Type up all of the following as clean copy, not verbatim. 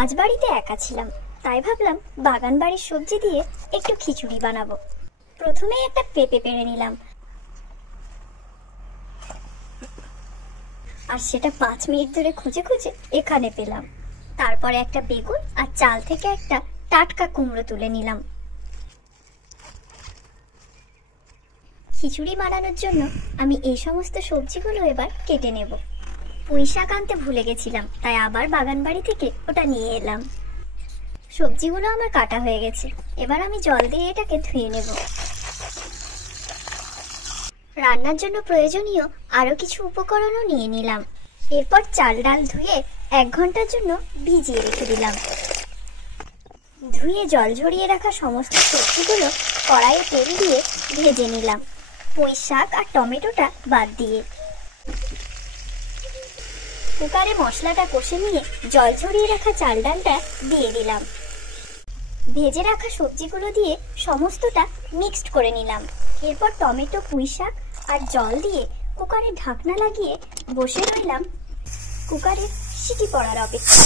আজ বাড়িতে একা ছিলাম, তাই ভাবলাম বাগান বাড়ির সবজি দিয়ে একটু খিচুড়ি বানাবো। প্রথমে একটা পেঁপে পেড়ে নিলাম, আর সেটা 5 মিনিট ধরে খুঁজে খুঁজে এখানে পেলাম। তারপরে একটা বেগুন আর চাল থেকে একটা টাটকা কুমড়ো তুলে নিলাম। খিচুড়ি বানানোর জন্য আমি এই সমস্ত সবজিগুলো এবার কেটে নেব। পুঁই শাক আনতে ভুলে গেছিলাম, তাই আবার বাগান বাড়ি থেকে ওটা নিয়ে এলাম। সবজিগুলো আমার কাটা হয়ে গেছে, এবার আমি জল দিয়ে এটাকে ধুয়ে নেব। রান্নার জন্য প্রয়োজনীয় আরো কিছু উপকরণও নিয়ে নিলাম। এরপর চাল ডাল ধুয়ে 1 ঘন্টার জন্য ভিজিয়ে রেখে দিলাম। ধুয়ে জল ঝরিয়ে রাখা সমস্ত সবজিগুলো কড়াইয়ে তেল দিয়ে ভেজে নিলাম, পুঁই শাক আর টমেটোটা বাদ দিয়ে। কুকারে মশলাটা কষে নিয়ে জল ঝরিয়ে রাখা চাল ডালটা দিয়ে দিলাম। ভেজে রাখা সবজিগুলো দিয়ে সমস্তটা মিক্সড করে নিলাম। এরপর টমেটো, পুঁই শাক আর জল দিয়ে কুকারে ঢাকনা লাগিয়ে বসে রইলাম কুকারের সিটি পড়ার অপেক্ষা।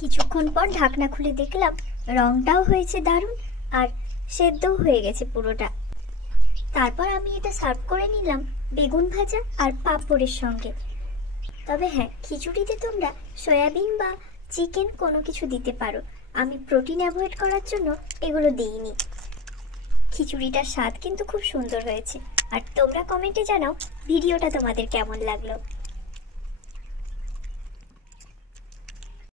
কিছুক্ষণ পর ঢাকনা খুলে দেখলাম রংটাও হয়েছে দারুণ, আর সেদ্ধও হয়ে গেছে পুরোটা। তারপর আমি এটা সার্ভ করে নিলাম বেগুন ভাজা আর পাঁপড়ের সঙ্গে। তবে হ্যাঁ, খিচুড়িতে তোমরা সয়াবিন বা চিকেন কোনো কিছু দিতে পারো, আমি প্রোটিন অ্যাভয়েড করার জন্য এগুলো দিইনি। খিচুড়িটার স্বাদ কিন্তু খুব সুন্দর হয়েছে। আর তোমরা কমেন্টে জানাও ভিডিওটা তোমাদের কেমন লাগলো।